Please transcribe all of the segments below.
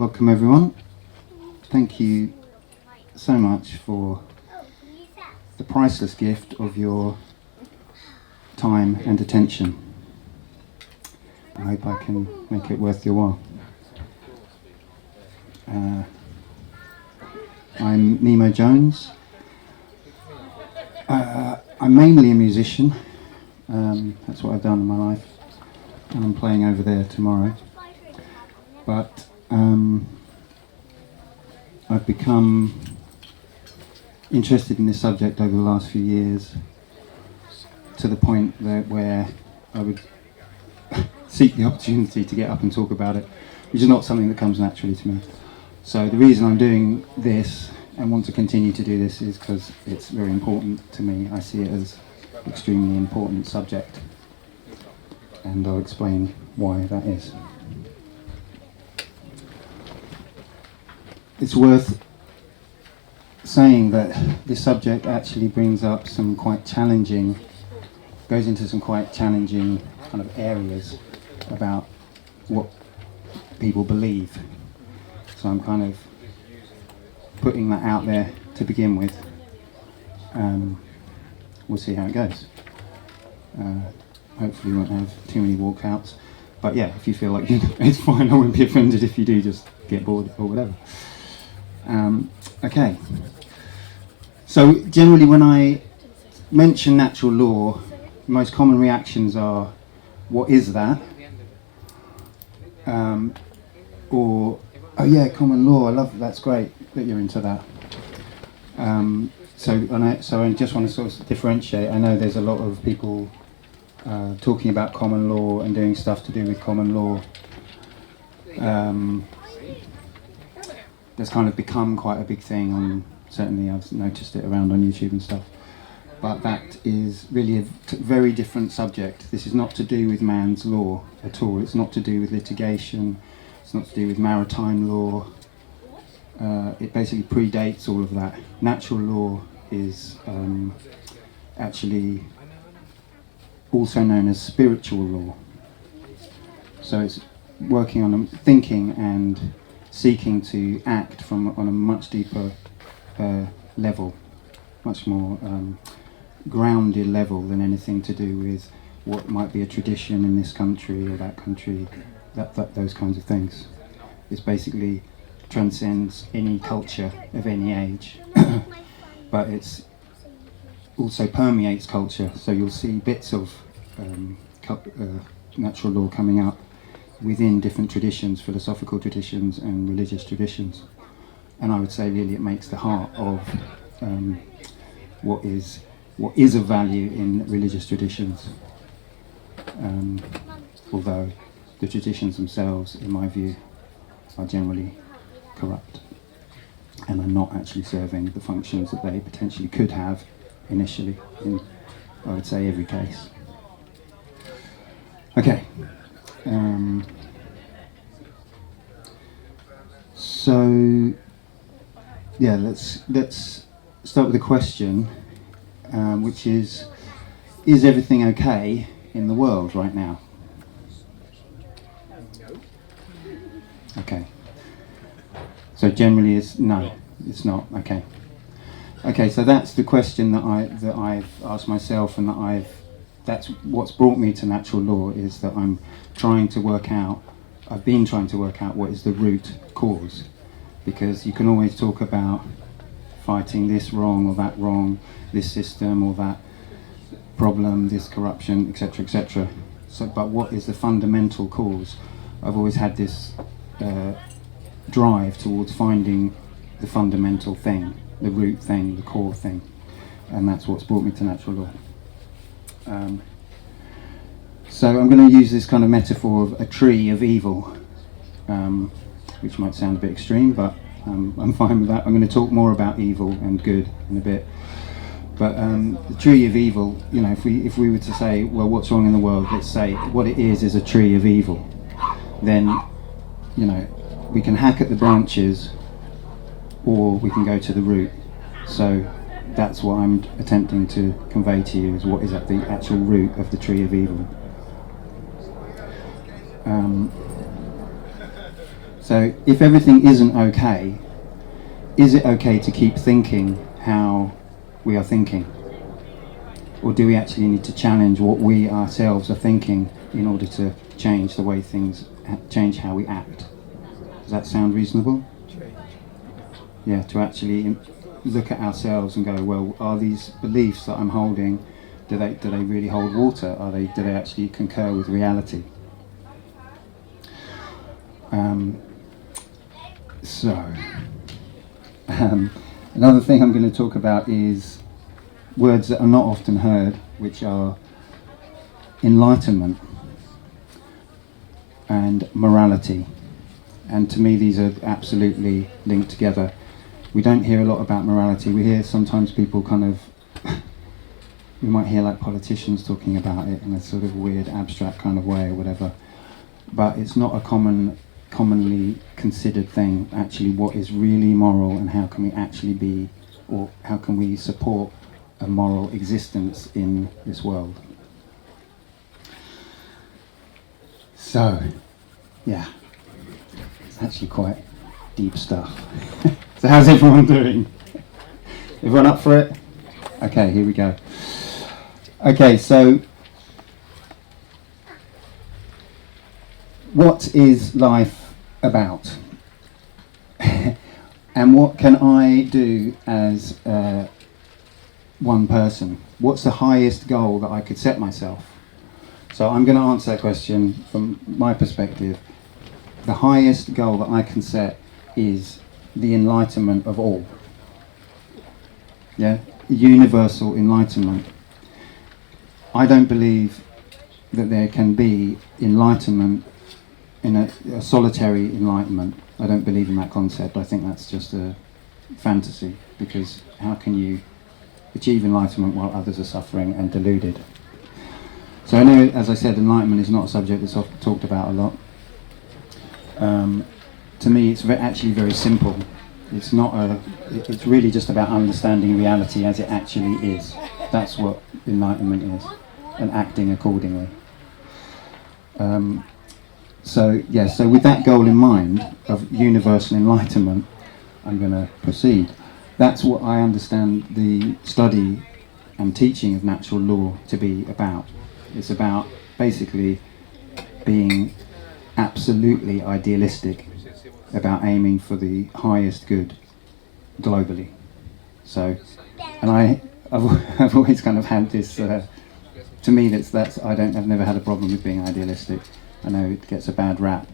Welcome everyone. Thank you so much for the priceless gift of your time and attention. I hope I can make it worth your while. I'm Nemo Jones. I'm mainly a musician. That's what I've done in my life. And I'm playing over there tomorrow. But I've become interested in this subject over the last few years to the point where I would seek the opportunity to get up and talk about it, which is not something that comes naturally to me. So the reason I'm doing this and want to continue to do this is because it's very important to me. I see it as an extremely important subject, and I'll explain why that is. It's worth saying that this subject actually brings up some quite challenging, goes into some quite challenging kind of areas about what people believe. So I'm kind of putting that out there to begin with. We'll see how it goes. Hopefully we won't have too many walkouts. But yeah, if you feel like it's fine, I won't be offended if you do just get bored or whatever. Okay. So generally when I mention natural law, the most common reactions are, what is that? Or, oh yeah, common law, I love that, that's great that you're into that. So I just want to sort of differentiate. I know there's a lot of people talking about common law and doing stuff to do with common law. That's kind of become quite a big thing on, certainly I've noticed it around on YouTube and stuff. But that is really a very different subject. This is not to do with man's law at all. It's not to do with litigation. It's not to do with maritime law. It basically predates all of that. Natural law is actually also known as spiritual law. So it's working on thinking and seeking to act on a much deeper level, much more grounded level than anything to do with what might be a tradition in this country or that country, those kinds of things. It basically transcends any culture of any age, but it's also permeates culture. So you'll see bits of natural law coming up within different traditions, philosophical traditions and religious traditions. And I would say really it makes the heart of what is of value in religious traditions. Although the traditions themselves, in my view, are generally corrupt and are not actually serving the functions that they potentially could have initially in, I would say, every case. Okay. So yeah, let's start with a question, which is everything okay in the world right now? Okay. So generally it's no, it's not. Okay. Okay, so that's the question that I've asked myself, and that's what's brought me to natural law, is that I've been trying to work out what is the root cause. Because you can always talk about fighting this wrong or that wrong, this system or that problem, this corruption, etc., etc. So, but what is the fundamental cause? I've always had this drive towards finding the fundamental thing, the root thing, the core thing, and that's what's brought me to natural law. So I'm going to use this kind of metaphor of a tree of evil, which might sound a bit extreme, but I'm fine with that. I'm going to talk more about evil and good in a bit. But the tree of evil, you know, if we were to say, well, what's wrong in the world? Let's say what it is a tree of evil. Then, you know, we can hack at the branches, or we can go to the root. So that's what I'm attempting to convey to you, is what is at the actual root of the tree of evil. So if everything isn't okay, is it okay to keep thinking how we are thinking? Or do we actually need to challenge what we ourselves are thinking in order to change the way things, change how we act? Does that sound reasonable? Yeah, to actually look at ourselves and go, well, are these beliefs that I'm holding, do they really hold water? Do they actually concur with reality? Another thing I'm going to talk about is words that are not often heard, which are enlightenment and morality. And to me, these are absolutely linked together. We don't hear a lot about morality. We hear sometimes people kind of, we might hear like politicians talking about it in a sort of weird, abstract kind of way or whatever. But it's not a commonly considered thing, actually, what is really moral and how can we actually be, or how can we support a moral existence in this world. So, yeah, it's actually quite deep stuff. So how's everyone doing? Everyone up for it? Okay, here we go. Okay, so what is life about? And what can I do as one person? What's the highest goal that I could set myself? So I'm going to answer that question from my perspective. The highest goal that I can set is the enlightenment of all. Yeah, universal enlightenment. I don't believe that there can be enlightenment in a solitary enlightenment. I don't believe in that concept. I think that's just a fantasy, because how can you achieve enlightenment while others are suffering and deluded? So I know, as I said, enlightenment is not a subject that's often talked about a lot. To me, it's actually very simple. It's not it's really just about understanding reality as it actually is. That's what enlightenment is, and acting accordingly. So with that goal in mind of universal enlightenment, I'm going to proceed. That's what I understand the study and teaching of natural law to be about. It's about basically being absolutely idealistic, about aiming for the highest good globally. So, and I've always kind of had this. To me, I've never had a problem with being idealistic. I know it gets a bad rap,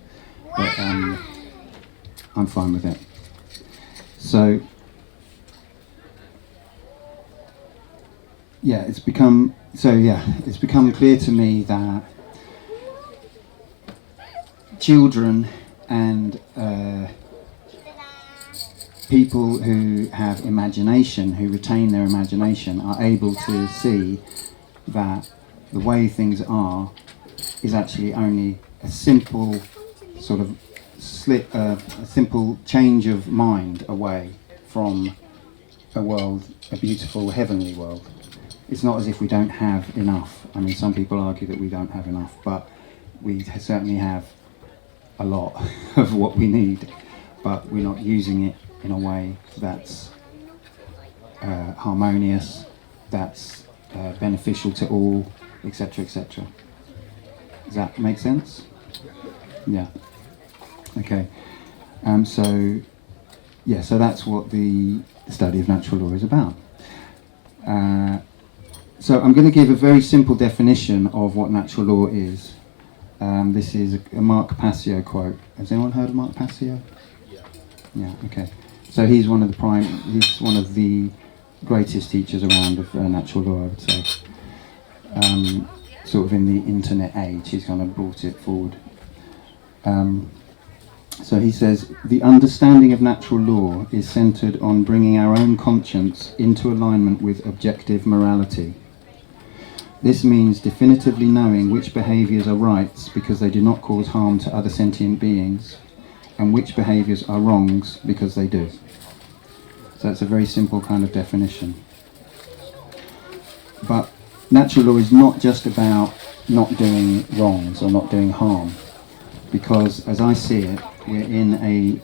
but I'm fine with it. So, it's become clear to me that children and people who have imagination, who retain their imagination, are able to see that the way things are is actually only a simple sort of a simple change of mind away from a beautiful heavenly world. It's not as if we don't have enough. I mean, some people argue that we don't have enough, but we certainly have a lot of what we need, but we're not using it in a way that's harmonious, that's beneficial to all, etc., etc. Does that make sense? Yeah. Okay. So that's what the study of natural law is about. So I'm going to give a very simple definition of what natural law is. This is a Mark Passio quote. Has anyone heard of Mark Passio? Yeah. Okay. So he's one of the greatest teachers around of natural law, I would say. Sort of in the internet age, he's kind of brought it forward. So he says, the understanding of natural law is centered on bringing our own conscience into alignment with objective morality. This means definitively knowing which behaviours are rights because they do not cause harm to other sentient beings, and which behaviours are wrongs because they do. So that's a very simple kind of definition. But natural law is not just about not doing wrongs or not doing harm, because as I see it, we're in a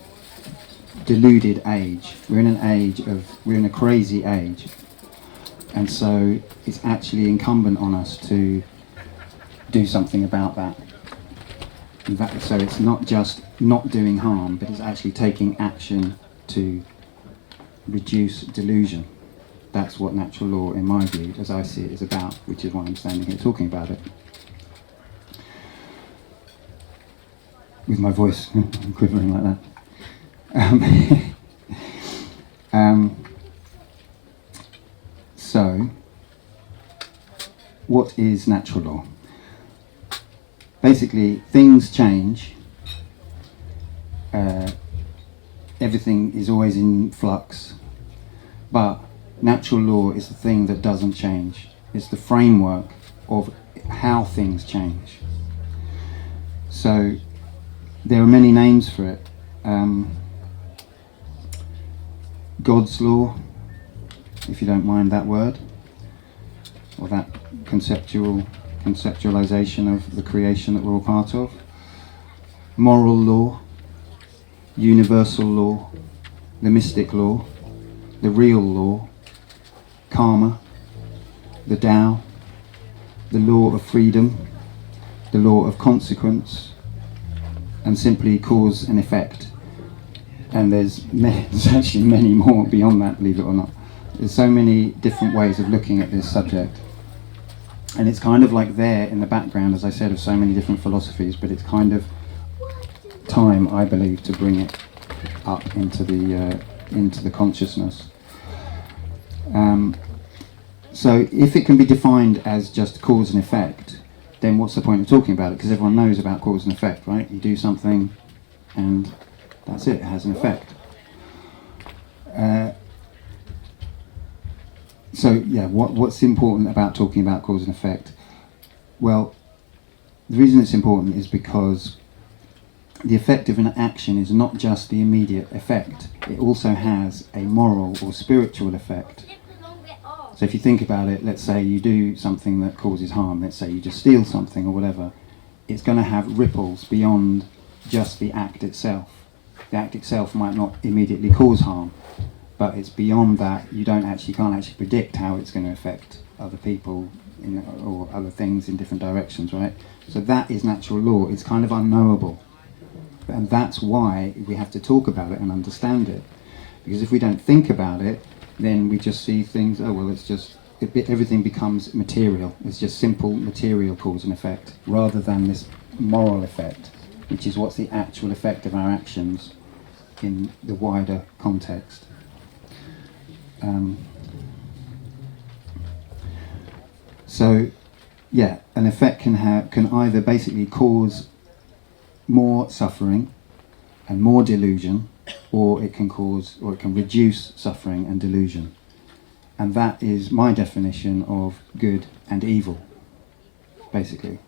deluded age. We're in a crazy age. And so it's actually incumbent on us to do something about that. So it's not just not doing harm, but it's actually taking action to reduce delusion. That's what natural law, in my view, as I see it, is about, which is why I'm standing here talking about it. With my voice quivering like that. So, what is natural law? Basically, things change. Everything is always in flux. But natural law is the thing that doesn't change. It's the framework of how things change. So, there are many names for it. God's law, if you don't mind that word, or that conceptualization of the creation that we're all part of. Moral law, universal law, the mystic law, the real law, karma, the Tao, the law of freedom, the law of consequence, and simply cause and effect. And there's actually many more beyond that, believe it or not. There's so many different ways of looking at this subject. And it's kind of like there in the background, as I said, of so many different philosophies, but it's kind of time, I believe, to bring it up into the consciousness. So if it can be defined as just cause and effect, then what's the point of talking about it? Because everyone knows about cause and effect, right? You do something and that's it has an effect. So yeah, what's important about talking about cause and effect? Well, the reason it's important is because the effect of an action is not just the immediate effect. It also has a moral or spiritual effect. So if you think about it, let's say you do something that causes harm, let's say you just steal something or whatever, it's going to have ripples beyond just the act itself. The act itself might not immediately cause harm, but it's beyond that. You can't actually predict how it's going to affect other people or other things in different directions, right? So that is natural law. It's kind of unknowable. And that's why we have to talk about it and understand it. Because if we don't think about it, then we just see things, everything becomes material. It's just simple material cause and effect, rather than this moral effect, which is what's the actual effect of our actions in the wider context. So, yeah, an effect can either basically cause more suffering and more delusion, or it can reduce suffering and delusion. And that is my definition of good and evil, basically.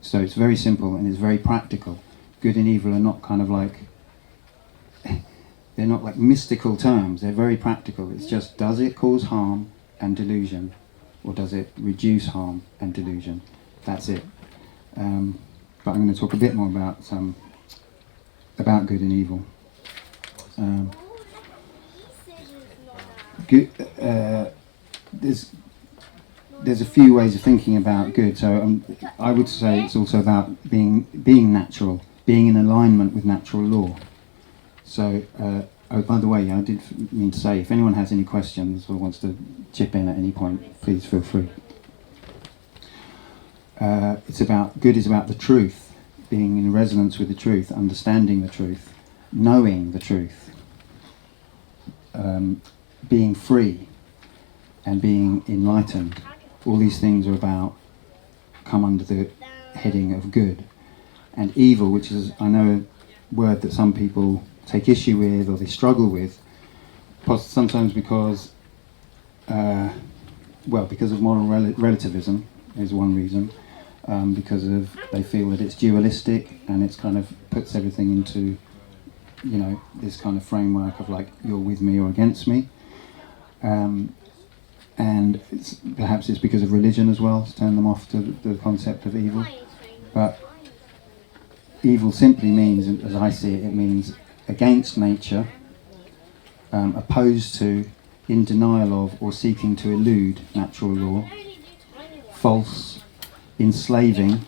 So it's very simple and it's very practical. Good and evil are not kind of like, they're not like mystical terms, they're very practical. It's just, does it cause harm and delusion, or does it reduce harm and delusion? That's it. But I'm going to talk a bit more about good and evil. There's a few ways of thinking about good. So I would say it's also about being natural, being in alignment with natural law. So, by the way, I did mean to say, if anyone has any questions or wants to chip in at any point, please feel free. Good is about the truth, being in resonance with the truth, understanding the truth, knowing the truth, being free and being enlightened. All these things come under the heading of good. And evil, which is, I know, a word that some people take issue with or they struggle with, sometimes because of moral relativism is one reason, because they feel that it's dualistic and it's kind of puts everything into, this kind of framework of like, you're with me or against me. And perhaps it's because of religion as well, to turn them off to the concept of evil. But evil simply means, as I see it, it means against nature, opposed to, in denial of, or seeking to elude natural law, false, enslaving,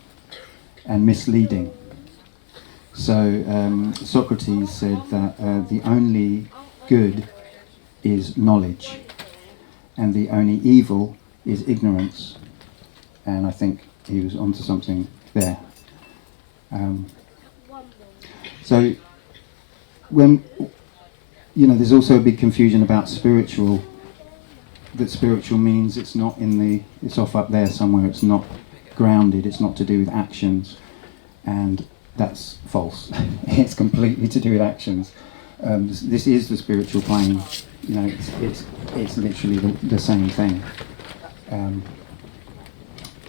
and misleading. So Socrates said that the only good is knowledge, and the only evil is ignorance. And I think he was onto something there. So when, there's also a big confusion about spiritual, that spiritual means it's not it's off up there somewhere, it's not grounded, it's not to do with actions, and that's false. It's completely to do with actions. This is the spiritual plane, it's literally the same thing.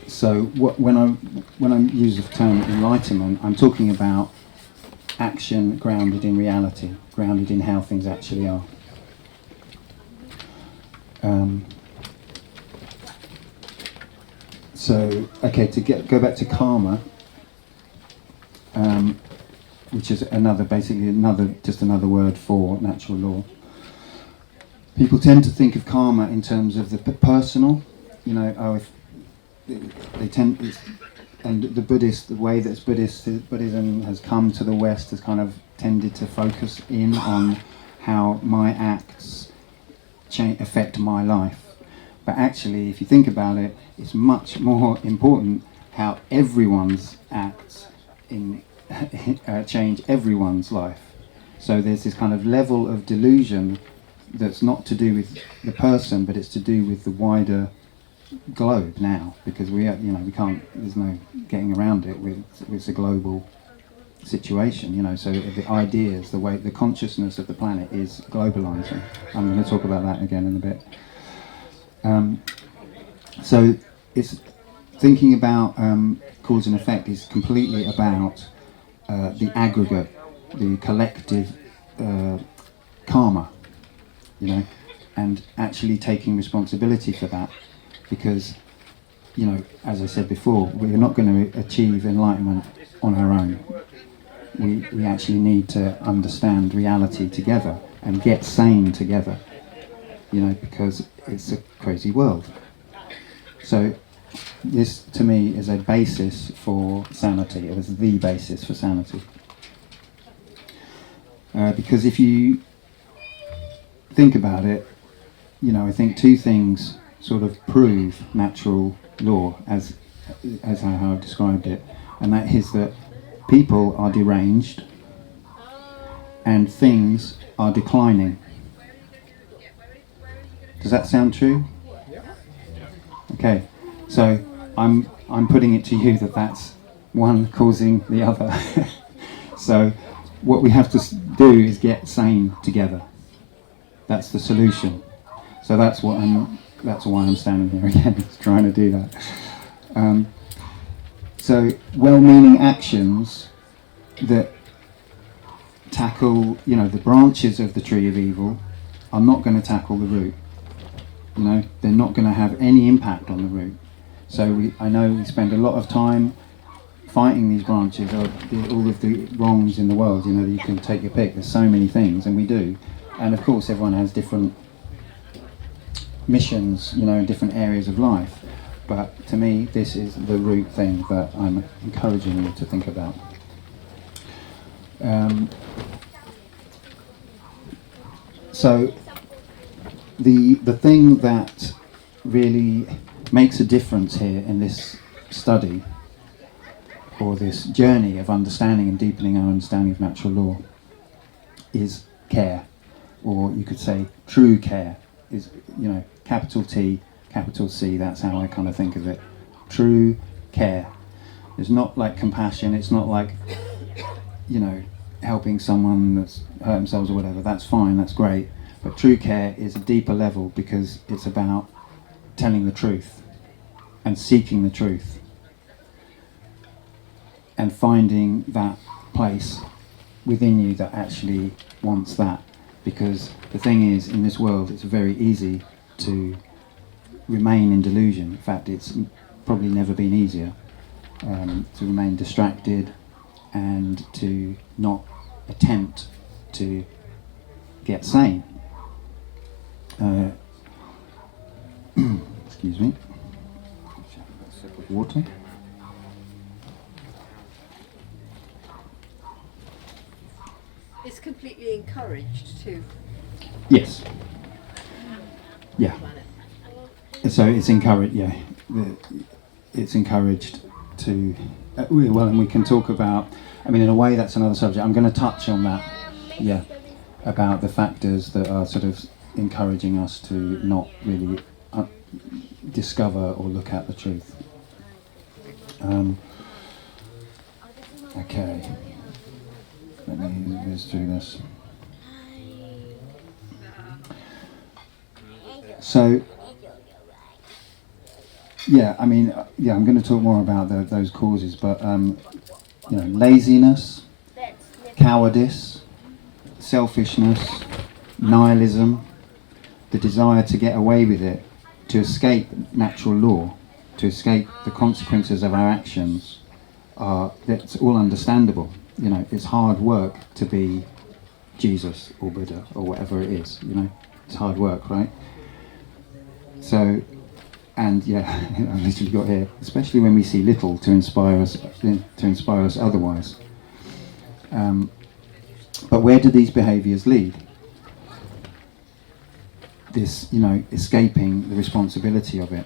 So when I use the term enlightenment, I'm talking about action grounded in reality, grounded in how things actually are. To go back to karma, which is just another word for natural law. People tend to think of karma in terms of the personal, if they tend, and the way that Buddhism has come to the West has kind of tended to focus in on how my acts affect my life. But actually, if you think about it, it's much more important how everyone's acts change everyone's life. So there's this kind of level of delusion that's not to do with the person, but it's to do with the wider globe now, because we can't. There's no getting around it. It's a global situation, So the ideas, the consciousness of the planet is globalizing. I'm going to talk about that again in a bit. So it's thinking about cause and effect is completely about the aggregate, the collective karma, and actually taking responsibility for that, because, as I said before, we're not going to achieve enlightenment on our own. We actually need to understand reality together and get sane together, because it's a crazy world. So this, to me, is a basis for sanity. It was the basis for sanity. Because if you think about it, I think two things sort of prove natural law as how I've described it, and that is that people are deranged and things are declining. Does that sound true? Okay, so I'm putting it to you that that's one causing the other. So what we have to do is get sane together. That's the solution. So that's why I'm standing here again, trying to do that. So well-meaning actions that tackle, the branches of the tree of evil are not going to tackle the root. They're not going to have any impact on the root. So I know we spend a lot of time fighting these branches of all of the wrongs in the world. You can take your pick. There's so many things, and we do. And of course, everyone has different missions, in different areas of life. But to me, this is the root thing that I'm encouraging you to think about. So the thing that really makes a difference here in this study, or this journey of understanding and deepening our understanding of natural law, is care, or you could say true care, is, capital T, capital C, that's how I kind of think of it. True care. It's not like compassion, it's not like, helping someone that's hurt themselves or whatever. That's fine, that's great. But true care is a deeper level, because it's about telling the truth and seeking the truth and finding that place within you that actually wants that. Because the thing is, in this world, it's very easy to remain in delusion. In fact, it's probably never been easier to remain distracted and to not attempt to get sane. Excuse me. A sip of water. It's completely encouraged to. Yes. Yeah. So it's encouraged. Yeah, it's encouraged to. Well, and we can talk about. I mean, in a way, that's another subject. I'm going to touch on that. Yeah, about the factors that are sort of encouraging us to not really discover or look at the truth. Okay. Let me whiz through this. So, yeah, I mean, I'm going to talk more about those causes, but laziness, cowardice, selfishness, nihilism, the desire to get away with it, to escape natural law, to escape the consequences of our actions, that's all understandable. You know, it's hard work to be Jesus or Buddha or whatever it is, you know. It's hard work, right? So, and yeah, I literally got here, especially when we see little to inspire us otherwise. But where do these behaviours lead? This, you know, escaping the responsibility of it.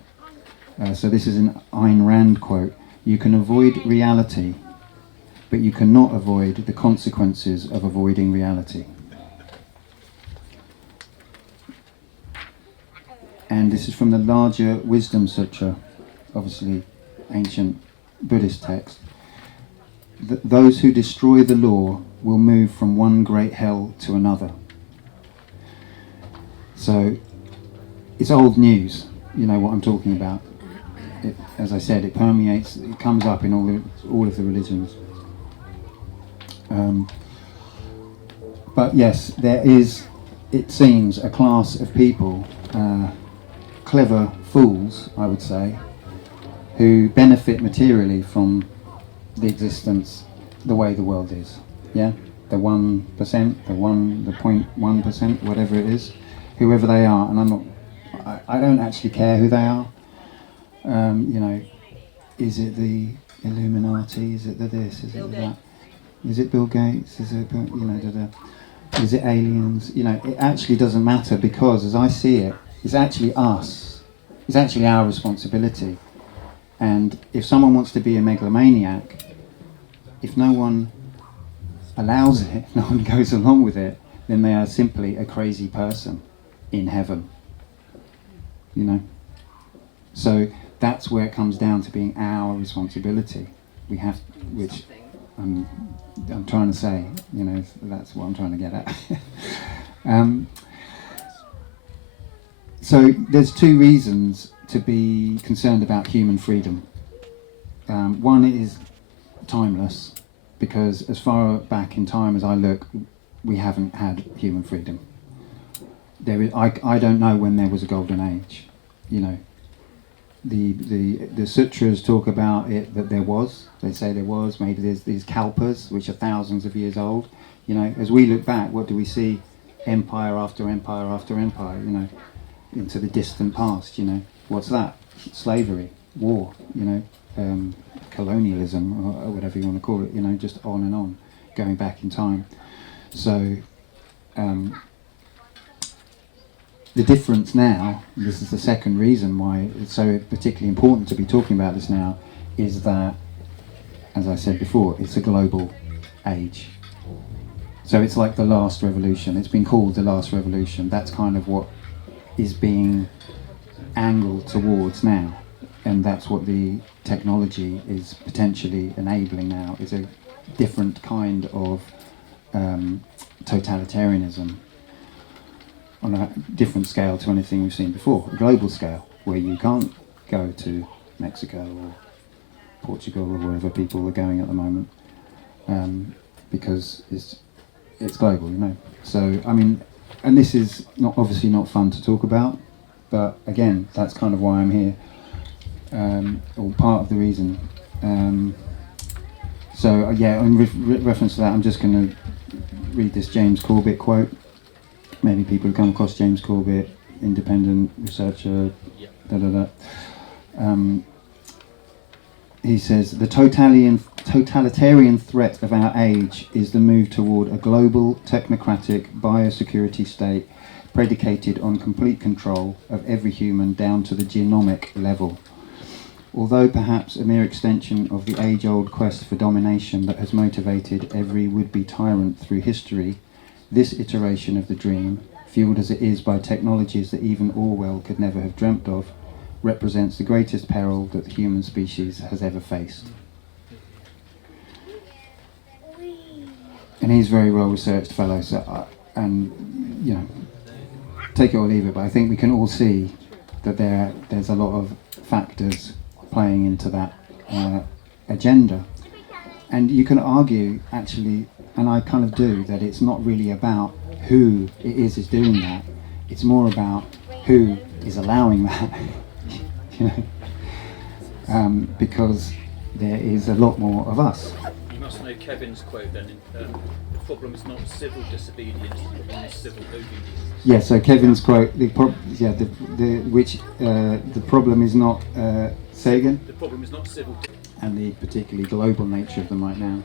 So this is an Ayn Rand quote. You can avoid reality, but you cannot avoid the consequences of avoiding reality. And this is from the larger Wisdom Sutra, obviously ancient Buddhist text. Those who destroy the law will move from one great hell to another. So it's old news, you know what I'm talking about. It, as I said, it permeates, it comes up in all of the religions. But yes, there is, it seems, a class of people, clever fools, I would say, who benefit materially from the existence, the way the world is. Yeah, the 1%, the 0.1%, whatever it is, whoever they are, and I don't actually care who they are. You know, is it the Illuminati? Is it the this? Is it that? Is it Bill Gates? Is it, you know, is it aliens? You know, it actually doesn't matter, because as I see it, it's actually us. It's actually our responsibility. And if someone wants to be a megalomaniac, if no one allows it, no one goes along with it, then they are simply a crazy person in heaven. You know? So that's where it comes down to being our responsibility. We have, which I'm trying to say, you know, that's what I'm trying to get at. So there's two reasons to be concerned about human freedom. One is timeless, because as far back in time as I look, we haven't had human freedom. I don't know when there was a golden age, you know. The sutras talk about it, that there was. They say there was. Maybe there's these kalpas, which are thousands of years old. You know, as we look back, what do we see? Empire after empire after empire, you know, into the distant past, you know. What's that? Slavery, war, you know, colonialism, or whatever you want to call it, you know, just on and on, going back in time. So, the difference now, this is the second reason why it's so particularly important to be talking about this now, is that, as I said before, it's a global age. So it's like the last revolution. It's been called the last revolution. That's kind of what is being angled towards now. And that's what the technology is potentially enabling now, is a different kind of totalitarianism on a different scale to anything we've seen before, a global scale, where you can't go to Mexico or Portugal or wherever people are going at the moment, because it's global, you know. So, I mean, and this is obviously not fun to talk about, but again, that's kind of why I'm here, or part of the reason. So yeah, in reference to that, I'm just going to read this James Corbett quote. Maybe people have come across James Corbett, independent researcher. Da da da. He says, the totalitarian threat of our age is the move toward a global, technocratic biosecurity state predicated on complete control of every human down to the genomic level. Although perhaps a mere extension of the age-old quest for domination that has motivated every would-be tyrant through history, this iteration of the dream, fueled as it is by technologies that even Orwell could never have dreamt of, represents the greatest peril that the human species has ever faced. And he's a very well-researched fellow, so and you know, take it or leave it, but I think we can all see that there's a lot of factors playing into that agenda. And you can argue, actually, and I kind of do, that it's not really about who it is doing that, it's more about who is allowing that. You know, because there is a lot more of us. You must know Kevin's quote then. The problem is not civil disobedience, the problem is civil obedience. Yeah. So Kevin's quote, the problem is not. Say again. The problem is not civil. And the particularly global nature of them right now.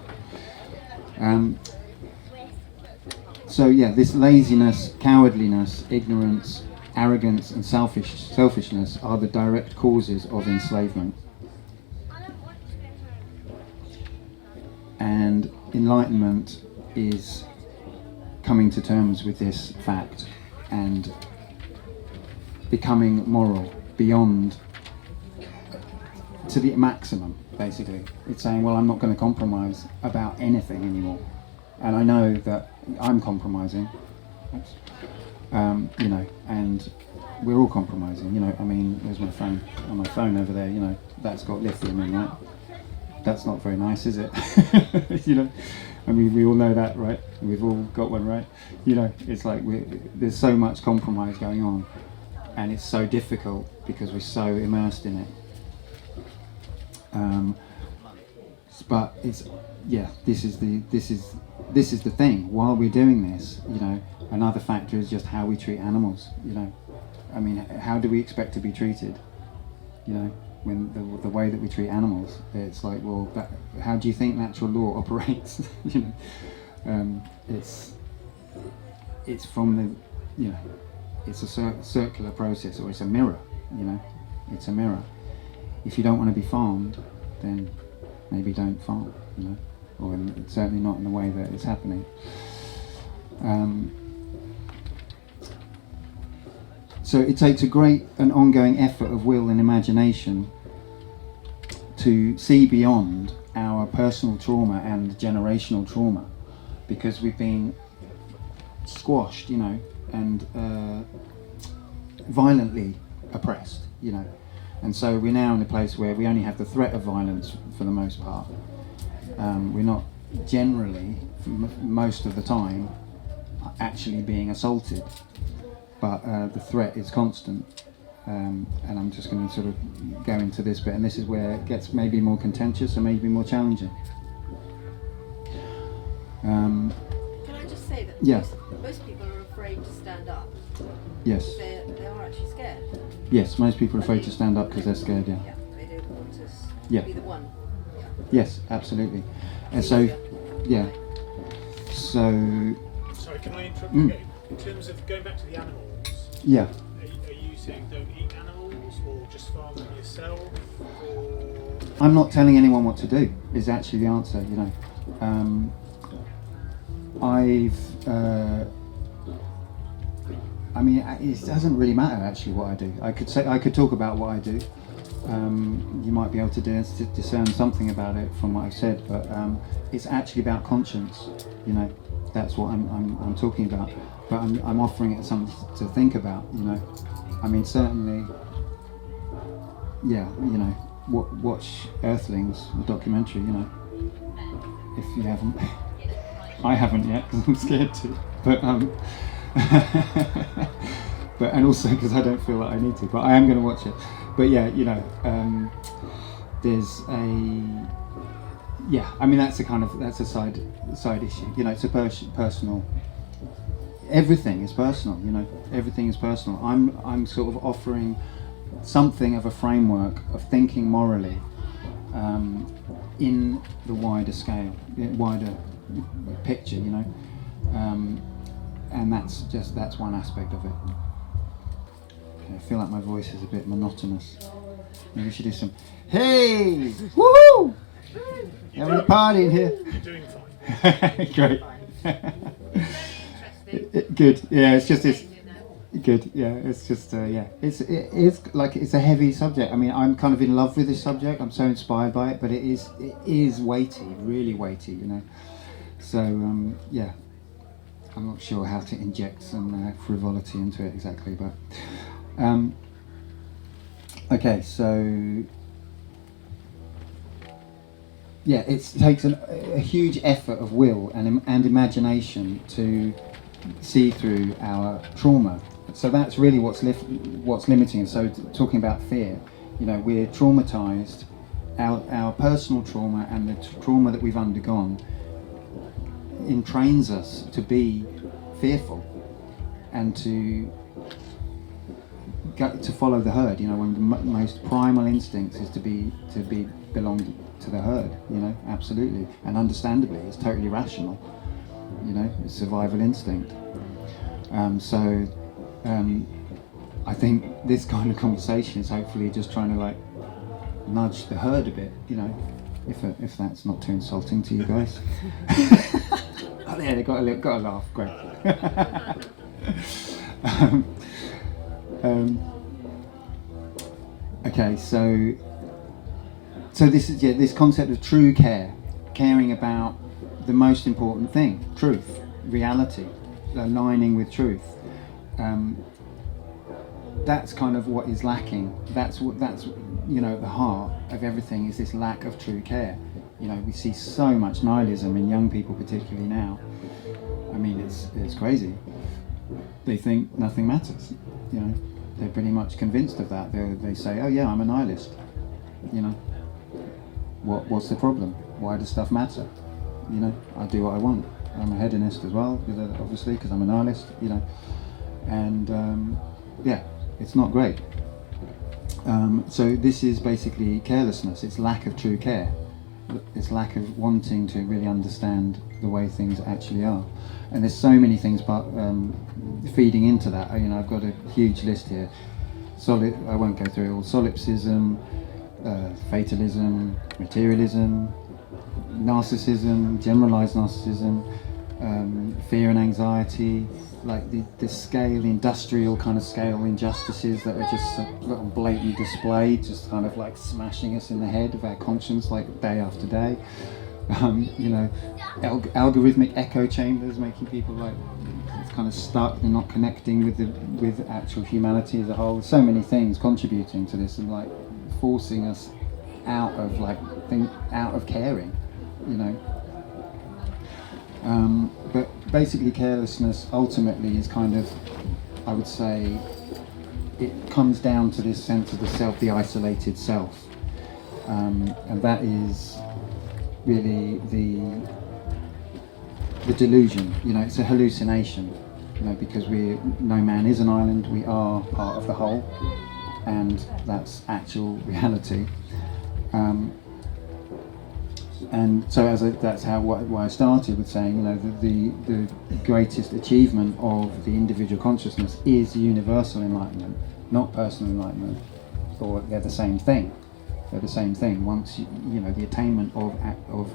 So yeah, this laziness, cowardliness, ignorance, arrogance and selfishness are the direct causes of enslavement. And enlightenment is coming to terms with this fact and becoming moral beyond, to the maximum, basically. It's saying, well, I'm not going to compromise about anything anymore. And I know that I'm compromising. Oops. You know, and we're all compromising, you know. I mean, there's my phone, on my phone over there, you know, that's got lithium in that. That's not very nice, is it? You know, I mean, we all know that, right? We've all got one, right? You know, it's like there's so much compromise going on, and it's so difficult because we're so immersed in it. But it's, yeah, this is the thing. While we're doing this, you know, another factor is just how we treat animals, you know. I mean, how do we expect to be treated, you know, when the way that we treat animals? It's like, well, how do you think natural law operates? You know, it's from the, you know, it's a circular process, or it's a mirror, you know, it's a mirror. If you don't want to be farmed, then maybe don't farm, you know, or certainly not in the way that it's happening. So it takes a great and ongoing effort of will and imagination to see beyond our personal trauma and generational trauma, because we've been squashed, you know, and violently oppressed, you know. And so we're now in a place where we only have the threat of violence for the most part. We're not generally, most of the time, actually being assaulted, but the threat is constant. And I'm just going to sort of go into this bit, and this is where it gets maybe more contentious and maybe more challenging. Can I just say that yeah. most people are afraid to stand up? Yes. They are actually scared. Yes, most people are afraid to stand up because they're scared, yeah. Yeah, they don't want to Yeah. be the one. Yeah. Yes, absolutely. And so, yeah. So... Sorry, can I interrupt you again? In terms of going back to the animals, yeah. are you saying don't eat animals, or just farm them yourself, or... I'm not telling anyone what to do, is actually the answer, you know. I mean, it doesn't really matter actually what I do. I could talk about what I do. You might be able to discern something about it from what I've said, but it's actually about conscience. You know, that's what I'm talking about. But I'm offering it something to think about. You know, I mean, certainly, yeah. You know, watch Earthlings, the documentary. You know, if you haven't. I haven't yet, because I'm scared to. But but and also because I don't feel like I need to. But I am going to watch it. But yeah, you know, there's yeah, I mean that's a side issue. You know, it's a personal. Everything is personal. You know, everything is personal. I'm sort of offering something of a framework of thinking morally in the wider scale, wider picture. You know, and that's one aspect of it. Okay, I feel like my voice is a bit monotonous. Maybe we should do some. Hey, woohoo! Having a party in here. You're doing fine. Great. Good. Yeah, it's just this. Good. Yeah, it's just yeah. It's like it's a heavy subject. I mean, I'm kind of in love with this subject. I'm so inspired by it, but it is weighty, really weighty. You know. So yeah, I'm not sure how to inject some frivolity into it exactly, but okay. So yeah, it takes a huge effort of will and imagination to see through our trauma. So that's really what's limiting us. So talking about fear, you know, we're traumatized. Our personal trauma and the trauma that we've undergone entrains us to be fearful and to follow the herd. You know, one of the most primal instincts is to belong to the herd. You know, absolutely, and understandably, it's totally rational. You know, it's survival instinct. I think this kind of conversation is hopefully just trying to like nudge the herd a bit. You know, if that's not too insulting to you guys. Oh, yeah, they got a laugh. Great. Okay, so this is this concept of true care, caring about the most important thing, truth, reality, aligning with truth. That's kind of what is lacking. That's you know, at the heart of everything is this lack of true care. You know, we see so much nihilism in young people, particularly now. I mean, it's crazy. They think nothing matters. You know, they're pretty much convinced of that. They say, "Oh yeah, I'm a nihilist." You know, what's the problem? Why does stuff matter? You know, I do what I want. I'm a hedonist as well, obviously, because I'm a nihilist. You know, and yeah, it's not great. So this is basically carelessness. It's lack of true care. It's lack of wanting to really understand the way things actually are. And there's so many things feeding into that. You know, I've got a huge list here. I won't go through it all. Solipsism, fatalism, materialism, narcissism, generalized narcissism, fear and anxiety, like the scale, industrial kind of scale injustices that are just on blatant display, just kind of like smashing us in the head of our conscience like day after day. You know, algorithmic echo chambers making people like kind of stuck and not connecting with actual humanity as a whole. So many things contributing to this and like forcing us out of caring, you know. But basically carelessness ultimately is kind of, I would say, it comes down to this sense of the self, the isolated self. And that is really the delusion, you know, it's a hallucination, you know, because no man is an island, we are part of the whole, and that's actual reality. And so that's why I started with saying, you know, the greatest achievement of the individual consciousness is universal enlightenment, not personal enlightenment, or they're the same thing. They're the same thing. Once you know, the attainment of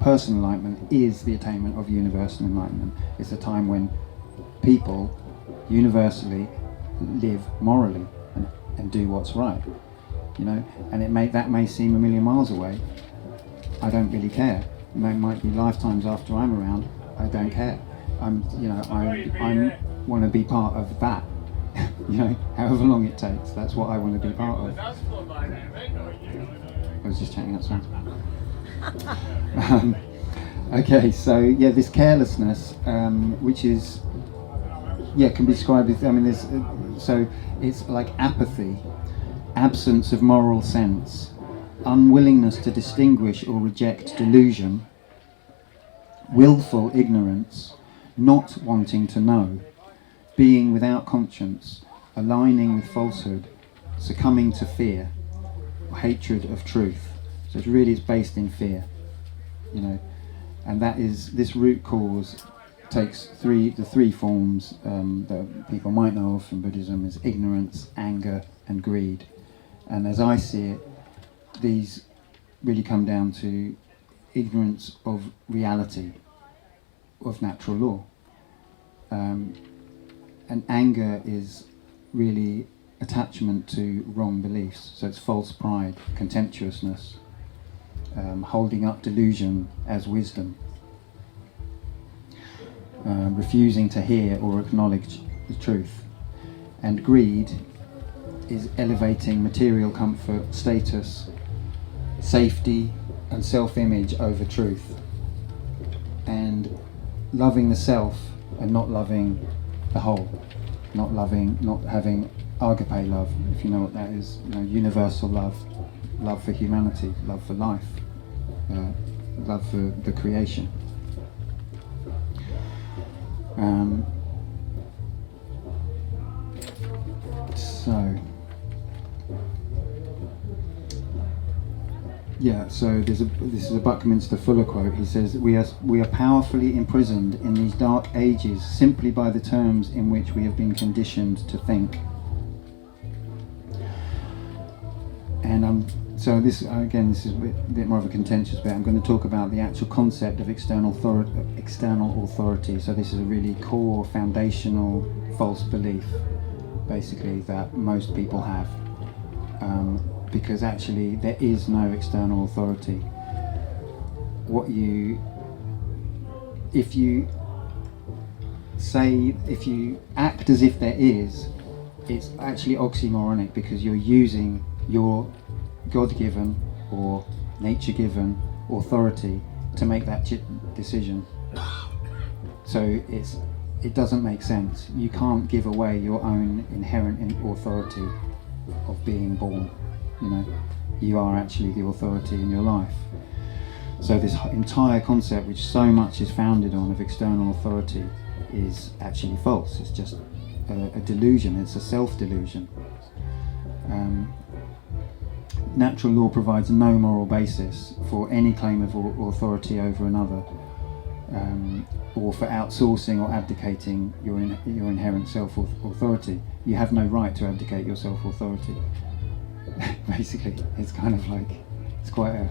personal enlightenment is the attainment of universal enlightenment. It's a time when people universally live morally and do what's right. You know, and that may seem a million miles away. I don't really care. It might be lifetimes after I'm around. I don't care. I want to be part of that. You know, however long it takes. That's what I want to be part of. I was just chatting outside. Okay, so yeah, this carelessness, which is, can be described as, I mean, so it's like apathy, absence of moral sense, unwillingness to distinguish or reject delusion, willful ignorance, not wanting to know, being without conscience, aligning with falsehood, succumbing to fear, or hatred of truth. So it really is based in fear, you know, and that is, this root cause takes the three forms that people might know of from Buddhism is ignorance, anger, and greed. And as I see it, these really come down to ignorance of reality, of natural law. And anger is really attachment to wrong beliefs. So it's false pride, contemptuousness, holding up delusion as wisdom, refusing to hear or acknowledge the truth. And greed is elevating material comfort, status, safety, and self-image over truth. And loving the self and not loving the whole, not having agape love, if you know what that is, you know, universal love, love for humanity, love for life, love for the creation. So this is a Buckminster Fuller quote. He says, we are powerfully imprisoned in these dark ages simply by the terms in which we have been conditioned to think. And so this is a bit more of a contentious bit. I'm going to talk about the actual concept of external authority. So this is a really core, foundational false belief, basically, that most people have. Because actually there is no external authority. If you act as if there is, it's actually oxymoronic, because you're using your God-given or nature-given authority to make that decision. So it doesn't make sense. You can't give away your own inherent authority of being born. You know, you are actually the authority in your life. So this entire concept, which so much is founded on, of external authority, is actually false. It's just a delusion. It's a self-delusion. Natural law provides no moral basis for any claim of authority over another, or for outsourcing or abdicating your inherent self-authority. You have no right to abdicate your self-authority. Basically, it's kind of like, it's quite a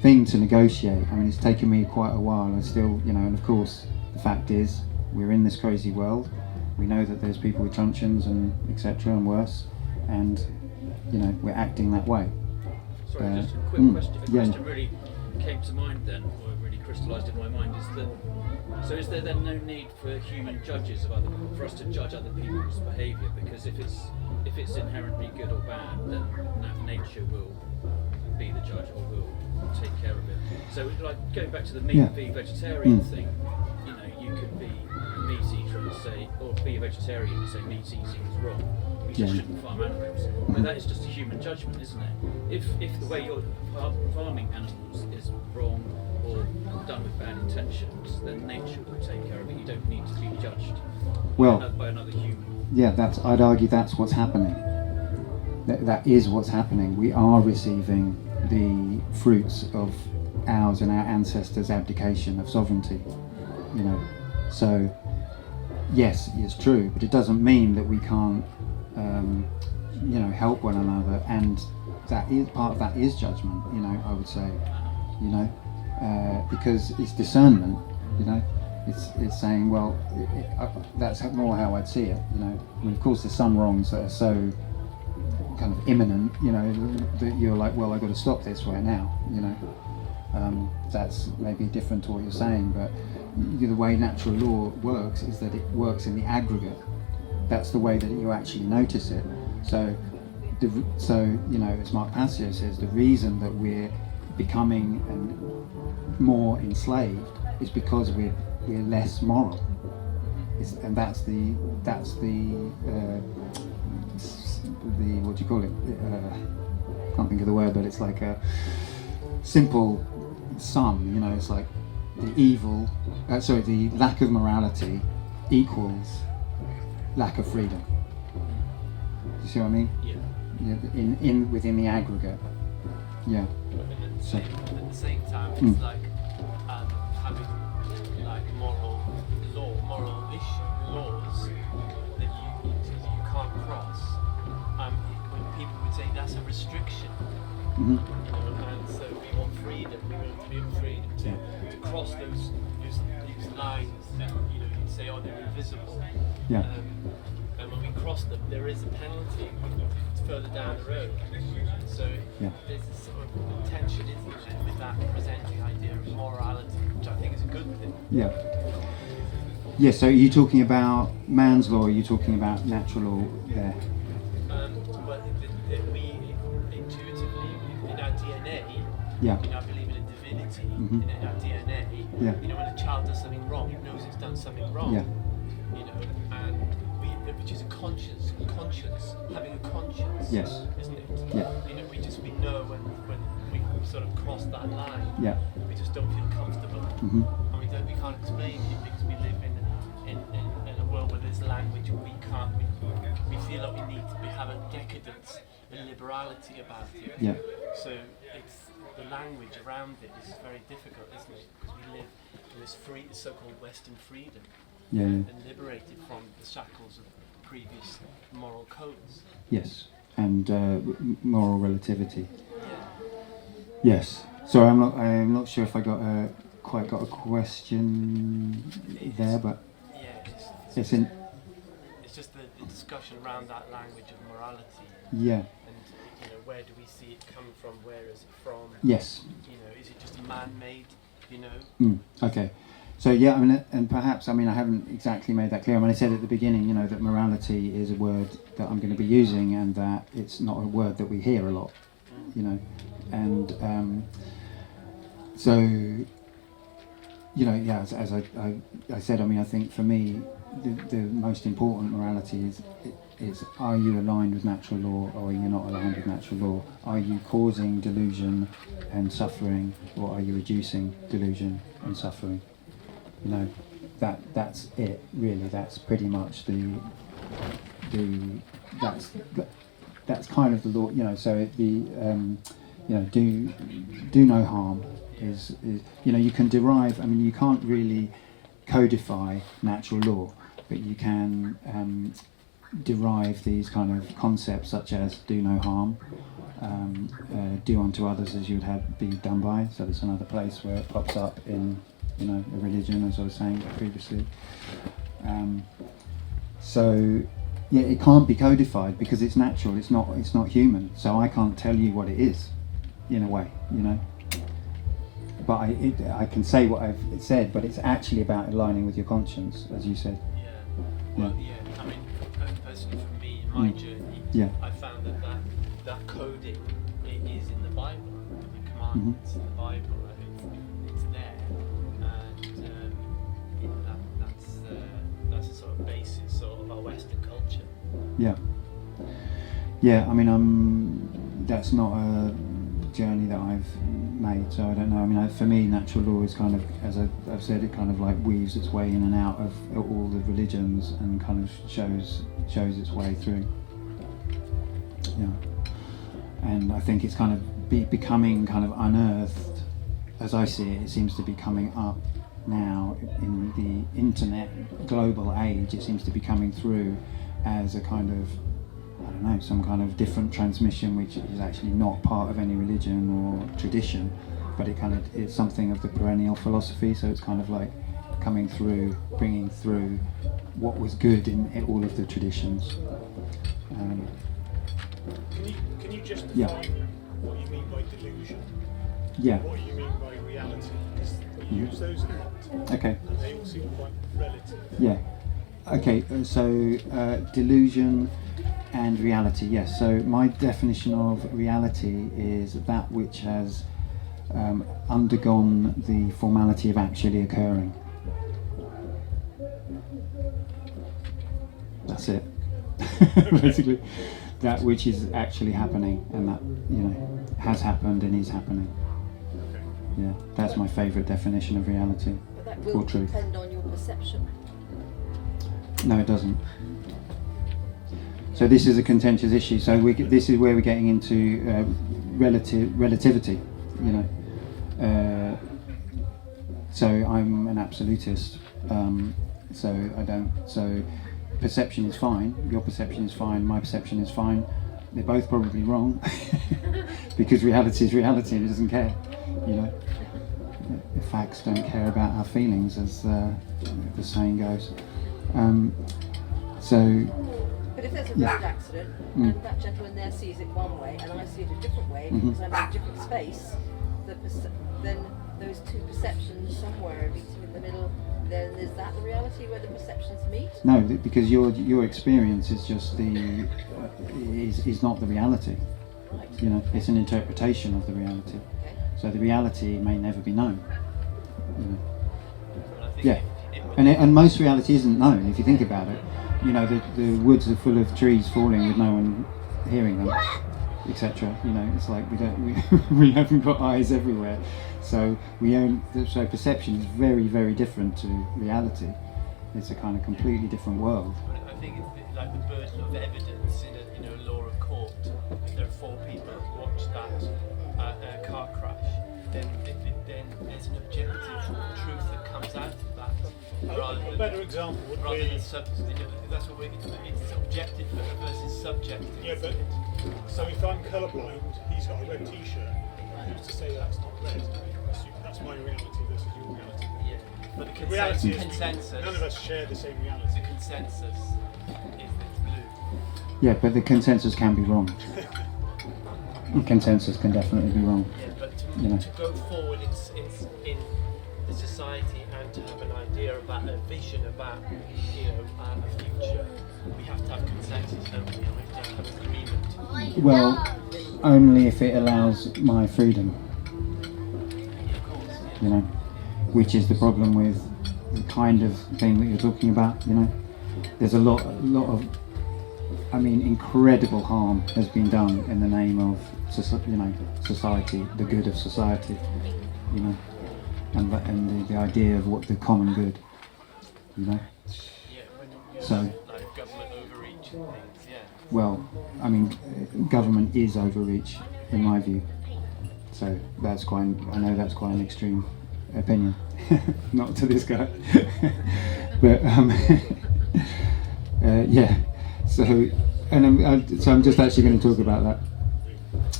thing to negotiate. I mean, it's taken me quite a while. I still, you know, and of course, the fact is, we're in this crazy world. We know that there's people with truncheons and etc. and worse, and you know, we're acting that way. Sorry, just a quick question. A question really came to mind then, or really crystallised in my mind, is that, so is there then no need for human judges for us to judge other people's behaviour? Because if it's inherently good or bad, then nature will be the judge, or will take care of it. So like going back to the meat being vegetarian thing, you know, you could be a meat eater and say, or be a vegetarian and say meat eating is wrong. We just shouldn't farm animals. But that is just a human judgment, isn't it? If the way you're farming animals is wrong or done with bad intentions, then nature will take care of it. You don't need to be judged by another human. Yeah, I'd argue that's what's happening. That is what's happening. We are receiving the fruits of ours and our ancestors' abdication of sovereignty. You know, so yes, it's true, but it doesn't mean that we can't, you know, help one another. And that is part of that is judgment. You know, I would say, you know, because it's discernment. You know. It's saying, well, that's more how I'd see it, you know. I mean, of course, there's some wrongs that are so kind of imminent, you know, that you're like, well, I've got to stop this right now, you know. That's maybe different to what you're saying, but the way natural law works is that it works in the aggregate. That's the way that you actually notice it. So you know, as Mark Passio says, the reason that we're becoming more enslaved is because we're less moral, and that's the what do you call it? can't think of the word, but it's like a simple sum. You know, it's like the lack of morality equals lack of freedom. You see what I mean? Yeah. Yeah, within the aggregate. Yeah. So. At the same time, it's like having like moral laws that you can't cross. When people would say that's a restriction, Mm-hmm. and so we want freedom. We want to be freedom to cross those lines that you'd say, oh, they're invisible. Yeah. And when we cross them, there is a penalty further down the road. So Yeah. there's a sort of tension, isn't there, with that presenting idea of morality, which I think is a good thing. Yeah. Yeah, so are you talking about man's law, or are you talking about natural law there? But we intuitively, in our DNA, Yeah. I believe in a divinity, Mhm. in our DNA. Yeah. When a child does something wrong, it knows it's done something wrong. Yeah. And which is a conscience, having a conscience. Yes. Isn't it? Yeah. We know when we sort of cross that line. Yeah. We just don't feel comfortable. Mm-hmm. And we can't explain it because we live in a world where there's language we can't. We feel like we have a decadence, a liberality about it. Yeah. So it's the language around it is very difficult, isn't it? Because we live in this so-called Western freedom, Yeah. and liberated from the shackles of previous moral codes. Yes. And moral relativity. Yes. Sorry, I'm not sure if I quite got a question there, but Yeah, it's in. it's just the discussion around that language of morality, Yeah. and where do we see it come from? Where is it from? Yes. Is it just man-made? Okay. So yeah, I mean, and perhaps I haven't exactly made that clear. I said at the beginning, that morality is a word that I'm going to be using, and that it's not a word that we hear a lot, and so yeah, as I said, I think for me, the most important morality is are you aligned with natural law, or are you not aligned with natural law? Are you causing delusion and suffering, or are you reducing delusion and suffering? That's it really. That's pretty much that's kind of the law. So do no harm is you can derive. You can't really codify natural law, but you can derive these kind of concepts such as do no harm, do unto others as you would have be done by. So that's another place where it pops up in a religion, as I was saying previously. So yeah, it can't be codified because it's natural. It's not human. So I can't tell you what it is, in a way, But I can say what I've said, but it's actually about aligning with your conscience, as you said. Personally for me, in my journey, I found that coding is in the Bible, the commandments in the Bible. It's there, and that's a sort of basis of our Western culture. Yeah. That's not a journey that I've made, so I don't know. For me, natural law is kind of, as I've said, it kind of like weaves its way in and out of all the religions and kind of shows its way through. Yeah. And I think it's kind of becoming kind of unearthed, as I see it. It seems to be coming up now in the internet global age. It seems to be coming through as a kind of, I don't know, some kind of different transmission which is actually not part of any religion or tradition, but it kind of is something of the perennial philosophy. So it's kind of like coming through, bringing through what was good in all of the traditions. Can you just define what you mean by delusion? Yeah. What you mean by reality? Because we use those a lot. Okay. And they all seem quite relative. Yeah. Okay. So delusion and reality. Yes. So my definition of reality is that which has undergone the formality of actually occurring. That's it. Basically. that which is actually happening, and that, you know, has happened and is happening. Okay. Yeah, that's my favourite definition of reality. But that will Or truth. depend on your perception. No, it doesn't. So this is a contentious issue. So this is where we're getting into relativity, you know. So I'm an absolutist. So I don't. So perception is fine. Your perception is fine. My perception is fine. They're both probably wrong, because reality is reality and it doesn't care. You know, facts don't care about our feelings, as the saying goes. But if there's a road accident and that gentleman there sees it one way and I see it a different way because I'm in a different space, then those two perceptions somewhere meeting in the middle, then is that the reality where the perceptions meet? No, because your experience is just is not the reality. Right. You know, it's an interpretation of the reality. Okay. So the reality may never be known. You know. But I think Yeah, and most reality isn't known if you think about it. You know, the woods are full of trees falling with no one hearing them, etc. You know, it's like we haven't got eyes everywhere, so so perception is very, very different to reality. It's a kind of completely different world. But I think it's like the burden of evidence in a law of court. If there are 4 people who watch that car crash, then there's an objective truth that comes out of that. A better example would be... That's what it's objective versus subjective. Yeah, but so if I'm colourblind, he's got a red T-shirt. Who's to say that's not red? That's my reality versus your reality. Yeah, but the Reality is consensus. none of us share the same The reality. consensus is it's blue. Yeah, but the consensus can be wrong. The consensus can definitely be wrong. Yeah, but You know. to go forward in the society and to have an idea about a vision about a future, we have to have consensus, don't we? We have to have agreement. Well, only if it allows my freedom. Yeah, of course. Yeah. You know, which is the problem with the kind of thing that you're talking about. You know, there's a lot of, I mean, incredible harm has been done in the name of society, the good of society. You know, and the idea of what the common good. You know. Yeah, when you So. like government overreach and things, yeah. Well, I mean, government is overreach, in my view. So I know that's quite an extreme opinion, not to this guy, but yeah. So I'm just actually going to talk about that.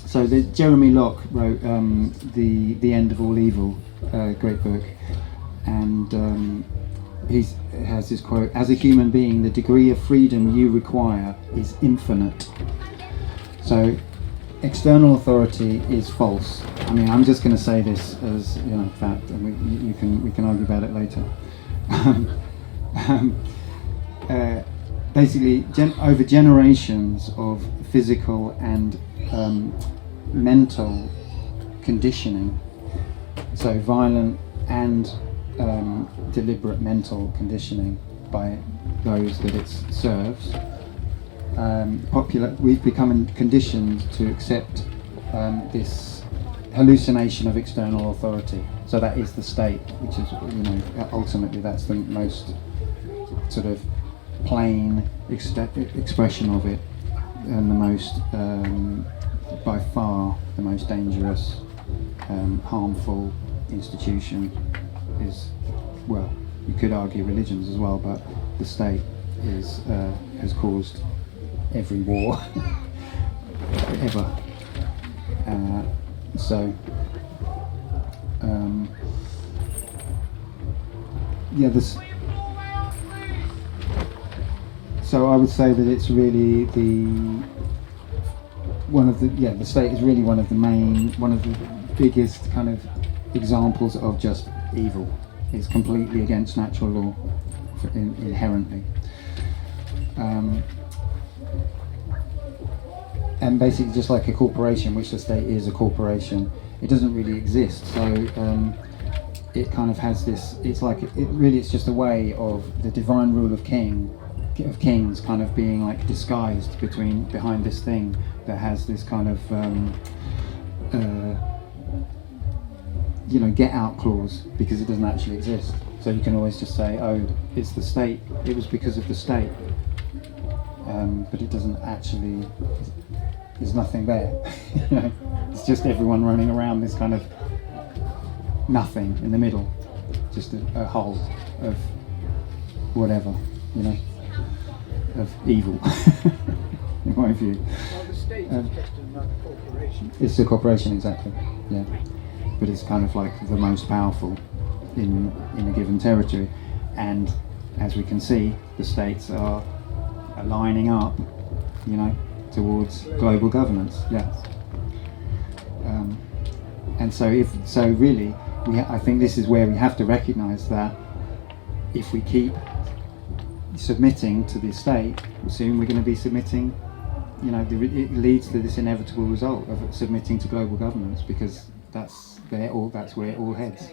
So Jeremy Locke wrote the End of All Evil, great book, and he has this quote: "As a human being, the degree of freedom you require is infinite." So external authority is false. I mean, I'm just going to say this as fact, and we can argue about it later. Basically, over generations of physical and mental conditioning, so violent and deliberate mental conditioning by those that it serves, we've become conditioned to accept this hallucination of external authority. So that is the state, which is, ultimately that's the most sort of plain expression of it, and the most, by far, the most dangerous, harmful institution is, well, you could argue religions as well, but the state has caused every war ever. So I would say that it's really the state is really one of the biggest kind of examples of just evil. It's completely against natural law inherently. And basically, just like a corporation, which the state is a corporation, it doesn't really exist. So it kind of has this. It's like it's just a way of the divine rule of king of kings kind of being like disguised behind this thing that has this kind of get out clause, because it doesn't actually exist. So you can always just say, oh, it's the state, it was because of the state, but it doesn't actually, there's nothing there. It's just everyone running around this kind of nothing in the middle, just a hole of whatever, of evil, in my view. Well, the state is just another corporation. It's a corporation, exactly, yeah. But it's kind of like the most powerful in a given territory. And as we can see, the states are lining up, towards global governance, yeah. And so really, I think this is where we have to recognise that if we keep submitting to the state, soon we're going to be submitting, it leads to this inevitable result of submitting to global governance, because that's where it all heads,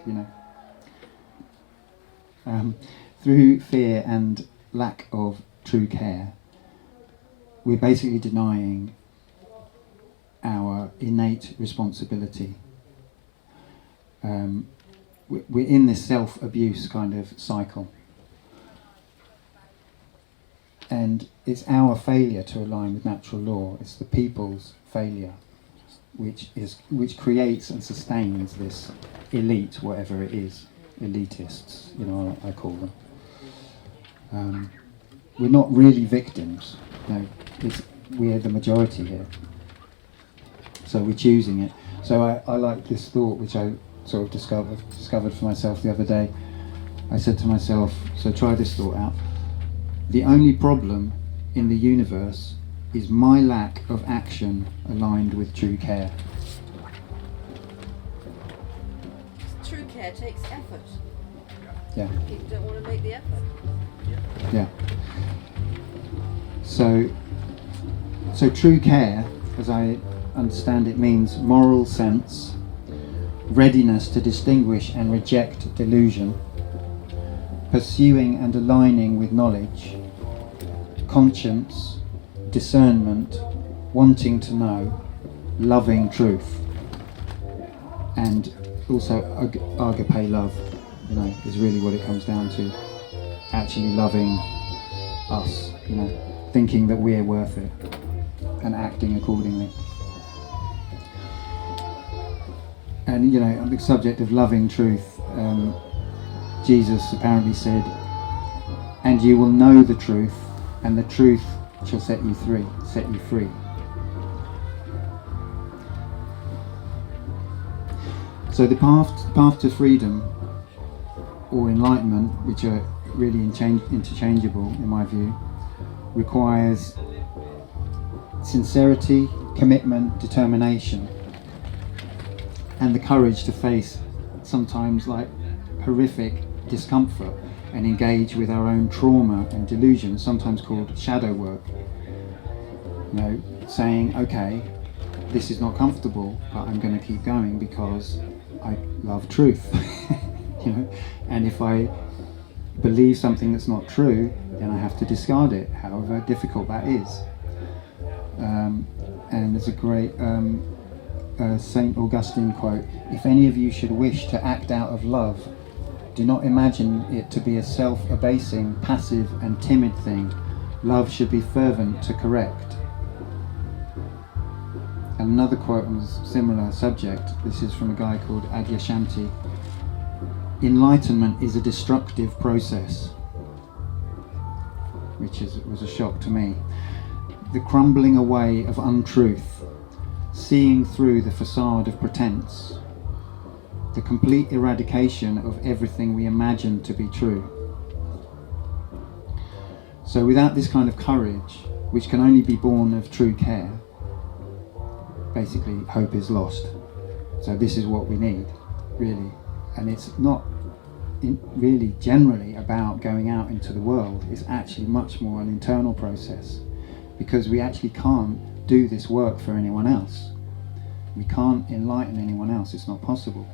through fear and lack of true care, we're basically denying our innate responsibility. We're in this self-abuse kind of cycle, and it's our failure to align with natural law. It's the people's failure, which creates and sustains this elite, whatever it is, elitists, I call them. We're not really victims. No, we're the majority here. So we're choosing it. So I like this thought, which I sort of discovered for myself the other day. I said to myself, so try this thought out. The only problem in the universe is my lack of action aligned with true care. True care takes effort. Yeah. People don't want to make the effort. Yeah. So true care, as I understand it, means moral sense, readiness to distinguish and reject delusion, pursuing and aligning with knowledge, conscience, discernment, wanting to know, loving truth, and also agape love, is really what it comes down to. Actually loving us, thinking that we're worth it and acting accordingly. And on the subject of loving truth, Jesus apparently said, "And you will know the truth, and the truth shall set you free." So the path to freedom or enlightenment, which are really interchangeable in my view, requires sincerity, commitment, determination, and the courage to face sometimes like horrific discomfort and engage with our own trauma and delusion, sometimes called shadow work. Saying, okay, this is not comfortable, but I'm going to keep going because I love truth. And if I believe something that's not true, then I have to discard it, however difficult that is. And there's a great St. Augustine quote: "If any of you should wish to act out of love, do not imagine it to be a self-abasing, passive and timid thing. Love should be fervent to correct." And another quote on a similar subject, this is from a guy called Adyashanti: "Enlightenment is a destructive process," which was a shock to me. "The crumbling away of untruth, seeing through the facade of pretense, the complete eradication of everything we imagine to be true." So without this kind of courage, which can only be born of true care, basically hope is lost. So this is what we need, really. And it's not really generally about going out into the world. It's actually much more an internal process, because we actually can't do this work for anyone else. We can't enlighten anyone else, it's not possible.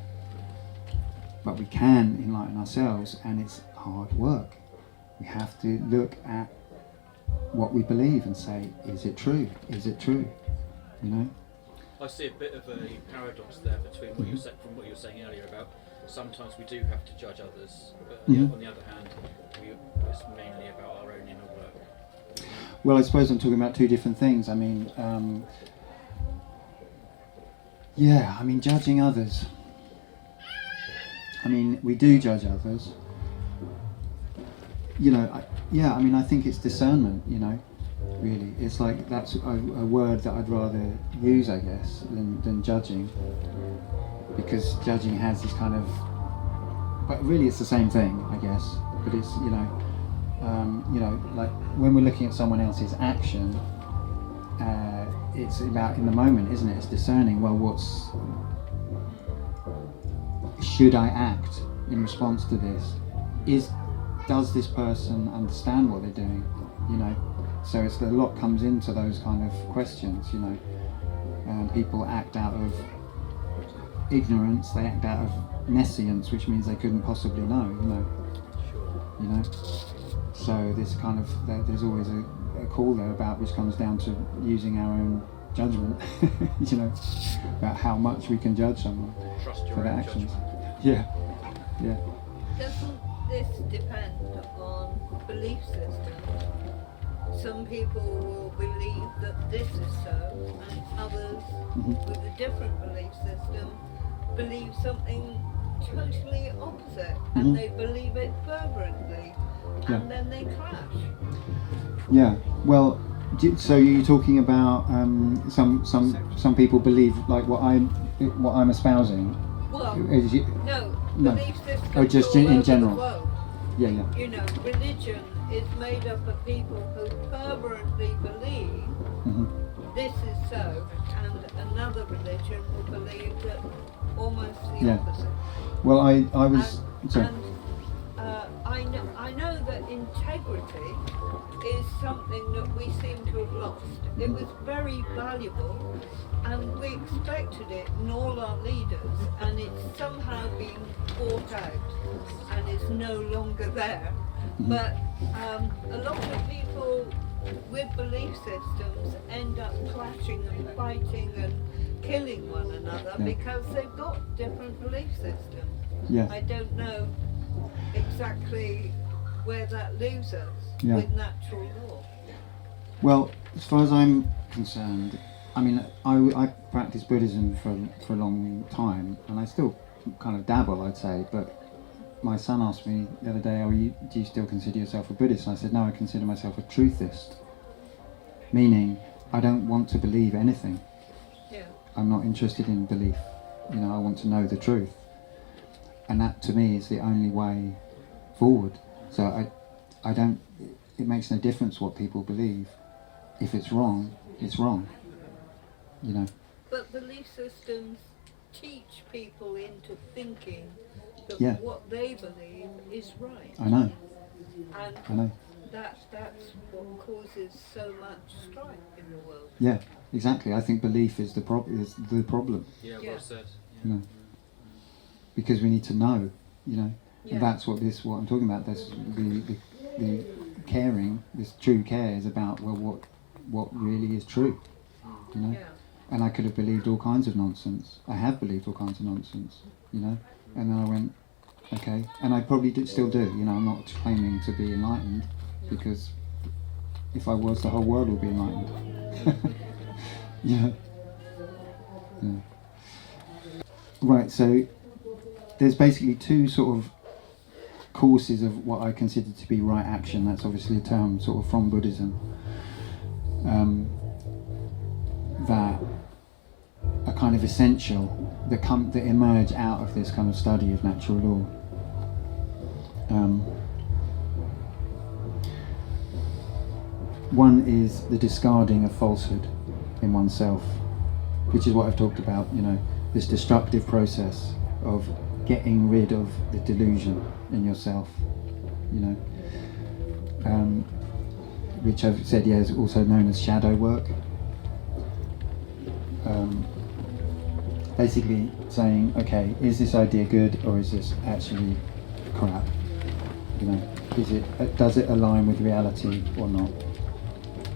But we can enlighten ourselves, and it's hard work. We have to look at what we believe and say, is it true? Is it true? You know? I see a bit of a paradox there between what from what you were saying earlier about sometimes we do have to judge others, but on the other hand, it's mainly about our own inner work. Well, I suppose I'm talking about two different things. I mean, judging others. I mean, we do judge others. You know, I think it's discernment, you know, really. It's like, that's a word that I'd rather use, I guess, than judging. Because judging has this kind of, but really it's the same thing, I guess. But it's, like when we're looking at someone else's action, it's about in the moment, isn't it? It's discerning, well, should I act in response to this? Does this person understand what they're doing? You know, so it's a lot comes into those kind of questions. You know, people act out of ignorance. They act out of nescience, which means they couldn't possibly know. You know. So this kind of there's always a call there about which comes down to using our own judgment. You know, about how much we can judge someone for their actions. Yeah. Doesn't this depend on belief system? Some people will believe that this is so, and others with a different belief system believe something totally opposite, and they believe it fervently, and then they clash. Yeah. Well, so you're talking about some people believe like what I'm espousing. Well, no. Belief systems Oh, just all in over general. the world. Yeah. You know, religion is made up of people who fervently believe this is so, and another religion will believe that almost the opposite. Well, I was sorry. And I know that integrity is something that we seem to have lost. It was very valuable, and we expected it in all our leaders, and it's somehow been bought out and is no longer there. But a lot of people with belief systems end up clashing and fighting and killing one another because they've got different belief systems. Yeah. I don't know exactly where that leaves us with natural law. Well, as far as I'm concerned, I mean, I practiced Buddhism for a long time, and I still kind of dabble, I'd say. But my son asked me the other day, do you still consider yourself a Buddhist? And I said, no, I consider myself a truthist. Meaning, I don't want to believe anything. Yeah. I'm not interested in belief. You know, I want to know the truth. And that, to me, is the only way forward. So I don't, it makes no difference what people believe. If it's wrong, it's wrong. You know. But belief systems teach people into thinking that what they believe is right. I know. And I know. that's what causes so much strife in the world. Yeah, exactly. I think belief is the problem. Yeah, well said. You know, because we need to know. You know, and that's what I'm talking about. That's the caring. This true care is about what really is true. You know. Yeah. And I could have believed all kinds of nonsense. I have believed all kinds of nonsense, you know. And then I went, okay. And I probably still do, you know. I'm not claiming to be enlightened, because if I was, the whole world would be enlightened. Yeah. Right, so there's basically two sort of courses of what I consider to be right action. That's obviously a term sort of from Buddhism. That are kind of essential, that emerge out of this kind of study of natural law. One is the discarding of falsehood in oneself, which is what I've talked about, you know, this destructive process of getting rid of the delusion in yourself, you know, which I've said, is also known as shadow work. Basically saying, okay, is this idea good or is this actually crap? You know, does it align with reality or not?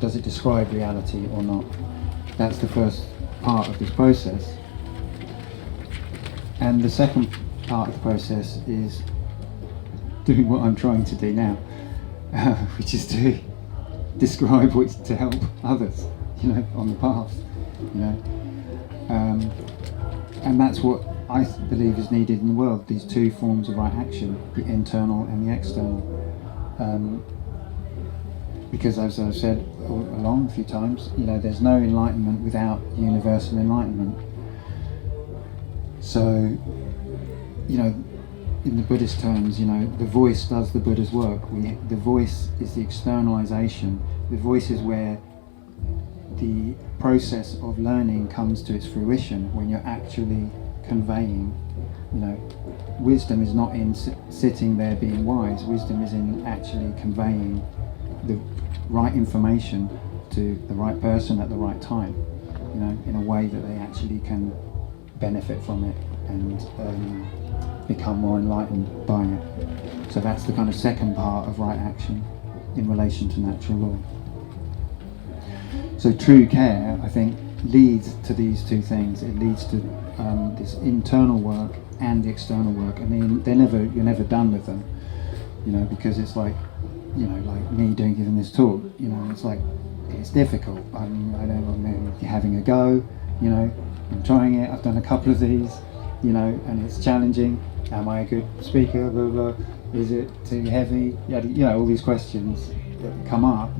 does it describe reality or not? That's the first part of this process. And the second part of the process is doing what I'm trying to do now, which is to describe what's to help others, on the path, and that's what I believe is needed in the world, these two forms of right action, the internal and the external. Because as I've said along a few times, there's no enlightenment without universal enlightenment. So, in the Buddhist terms, the voice does the Buddha's work. The voice is the externalization. The voice is where the process of learning comes to its fruition, when you're actually conveying. Wisdom is not in sitting there being wise. Wisdom is in actually conveying the right information to the right person at the right time, in a way that they actually can benefit from it and become more enlightened by it. So that's the kind of second part of right action in relation to natural law. So true care, I think, leads to these two things. It leads to this internal work and the external work. I mean, you're never done with them, because it's like, like me giving this talk. It's like, it's difficult. I'm having a go. I'm trying it. I've done a couple of these, and it's challenging. Am I a good speaker? Blah, blah, blah. Is it too heavy? All these questions that come up.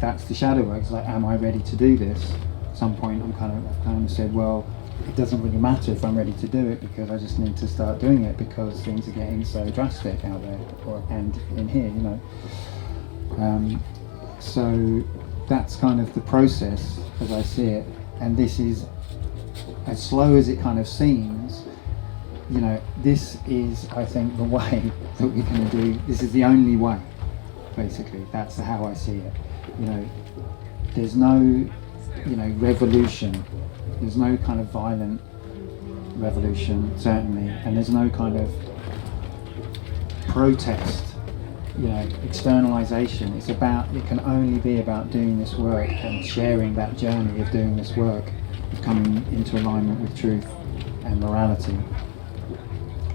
That's the shadow work. It's like, am I ready to do this? At some point, I've kind of said, well, it doesn't really matter if I'm ready to do it, because I just need to start doing it, because things are getting so drastic out there and in here, So that's kind of the process as I see it, and this is, as slow as it kind of seems, this is, I think, the way that we're going to do. This is the only way, basically. That's how I see it. There's no, revolution. There's no kind of violent revolution, certainly, and there's no kind of protest, externalization. It can only be about doing this work and sharing that journey of doing this work, of coming into alignment with truth and morality,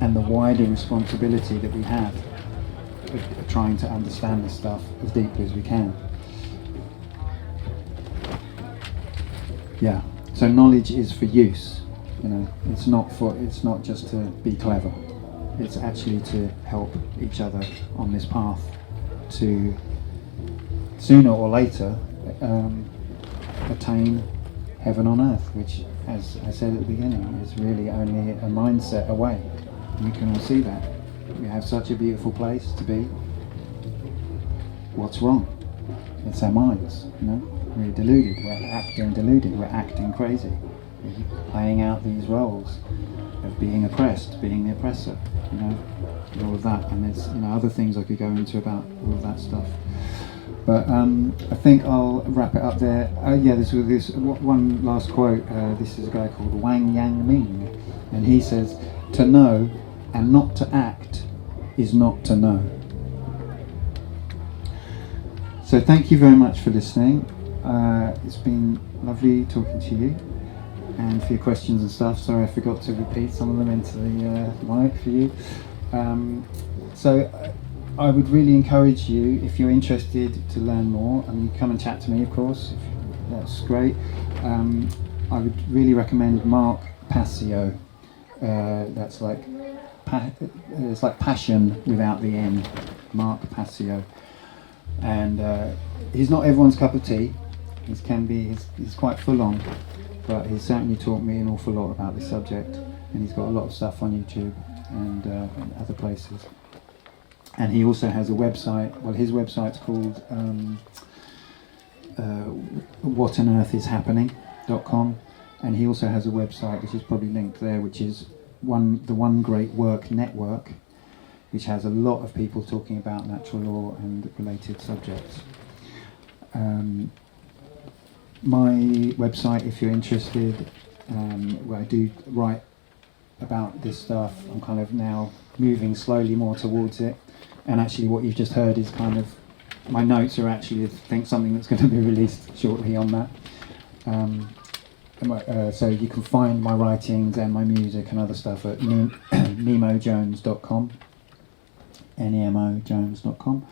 and the wider responsibility that we have of trying to understand this stuff as deeply as we can. Yeah. So knowledge is for use. It's not just to be clever. It's actually to help each other on this path to sooner or later attain heaven on earth, which, as I said at the beginning, is really only a mindset away. You can all see that. We have such a beautiful place to be. What's wrong? It's our minds, We're deluded, we're acting crazy. We're playing out these roles of being oppressed, being the oppressor, all of that. And there's other things I could go into about all of that stuff. But I think I'll wrap it up there. This one last quote. This is a guy called Wang Yang Ming, and he says, "To know and not to act is not to know." So thank you very much for listening. It's been lovely talking to you, and for your questions and stuff. Sorry I forgot to repeat some of them into the mic for you. So I would really encourage you, if you're interested to learn more, and you come and chat to me, of course. That's great. I would really recommend Mark Passio. That's like it's like passion without the N. Mark Passio, and he's not everyone's cup of tea. He's quite full on, but he's certainly taught me an awful lot about this subject, and he's got a lot of stuff on YouTube and other places. And he also has a website. Well, his website's called whatonearthishappening.com, and he also has a website which is probably linked there, which is the One Great Work Network, which has a lot of people talking about natural law and related subjects. My website, if you're interested, where I do write about this stuff, I'm kind of now moving slowly more towards it, and actually what you've just heard is kind of my notes are actually, I think, something that's going to be released shortly on that. So you can find my writings and my music and other stuff at nemojones.com, nemojones.com.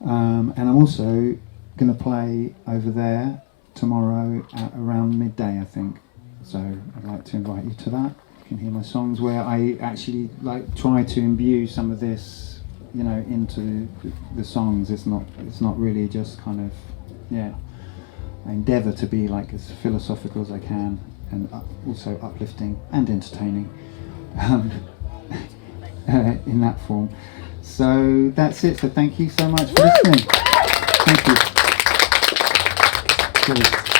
And I'm also going to play over there tomorrow at around midday, I think. So I'd like to invite you to that. You can hear my songs where I actually like try to imbue some of this, you know, into the songs. It's not really just kind of, I endeavour to be like as philosophical as I can, and also uplifting and entertaining in that form. So that's it. So thank you so much for listening. Thank you. Cheers.